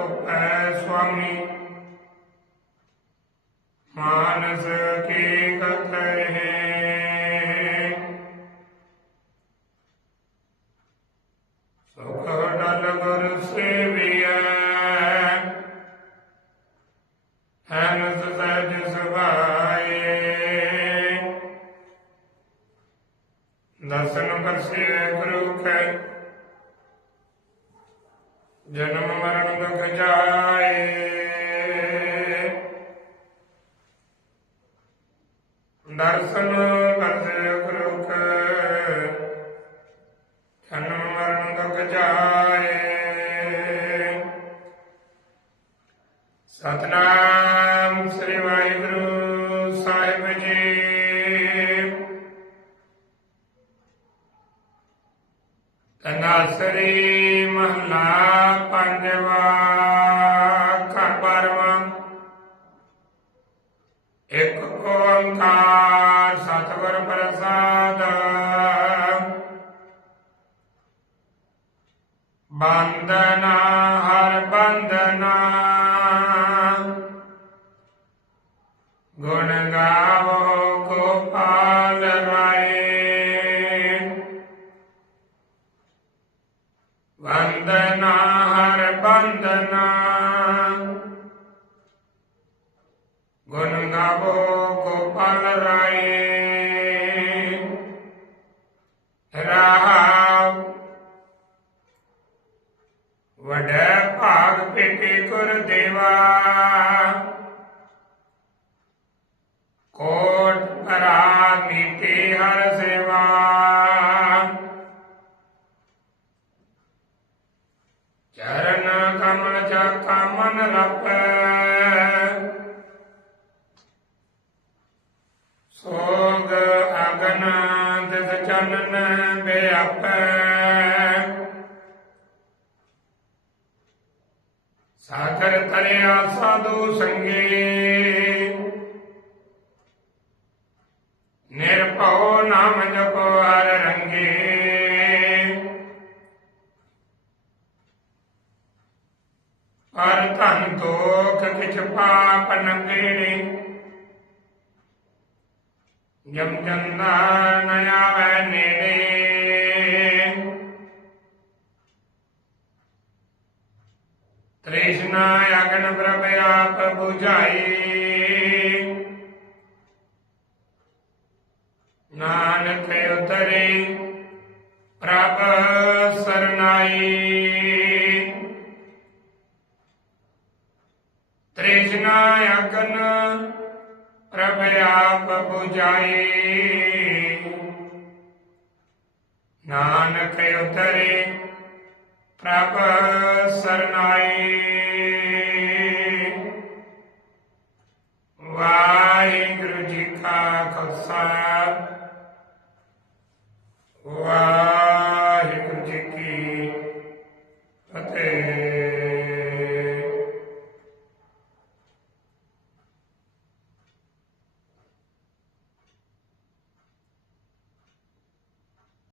ਖਾਚਾ ਧੋਪੈ ਸੁਆਮੀ। ਮਾਨਸ ਕੀ ਕਥੈ ਸੁਖ ਡਲ ਗੁਰ ਸੇਵੀਐ। ਹੈਨਸ ਸਹਿਜ ਸੁਭਾਏ। ਦਰਸ਼ਨ ਕਰਸੇ ਗੁਰੂ ਕੈ। ਜਨਮ ਮਰਨ ਦੁਖ ਜਾਏ। ਦਰਸ਼ਨ ਕਰਸੇ ਗੁਰੂ ਜਨਮ ਮਰਨ ਦੁਖ ਜਾਏ। ਸਤਨਾਮ ਸ੍ਰੀ ਵਾਹਿਗੁਰੂ ਸਾਹਿਬ ਜੀ। ਤਨਾਸਰੀ ਮਹਲਾ ਪੰਜਵਾ ਘਰ ਬਾਰਵਾਂ ਇੱਕ ਓੰਕਾਰ ਸਤਿਗੁਰ ਪ੍ਰਸਾਦ। ਬੰਦਨਾ ਹਰ ਬੰਦ ਹਰ ਗੁਣ ਗਾਵੋ ਗੋਪਾਲ ਰਾਏ ਰਾਹ ਵਡੈ ਭਾਗ ਪੇਟੇ ਗੁਰ ਦੇਵਾ ਚੰਨ ਸਾਗਰ ਤਰਿਆ ਸਾਧੂ ਸੰਗੇ। ਨਿਰਭਉ ਨਾਮ ਜਪੋ ਹਰ ਰੰਗੇ। ਹਰ ਧਨ ਦੋਖ ਕਿਛ ਪਾਪ ਨ ਕੀੜੇ। ਜਮ ਜੰਦਾ ਨ ਆਵੈ ਨੇੜੇ। ਤ੍ਰਿਸ਼ਨਾ ਅਗਨ ਪ੍ਰਭ ਆਪ 부ਝਾਈ ਨਾਨਕ ਉਤਰੇ ਪ੍ਰਭ ਸਰਨਾਈ। ਤ੍ਰਿਸ਼ਨਾ ਅਗਨ ਪ੍ਰਭ ਆਪ 부ਝਾਈ ਨਾਨਕ ਉਤਰੇ ਪ੍ਰਭ ਸਰਨਾਈ।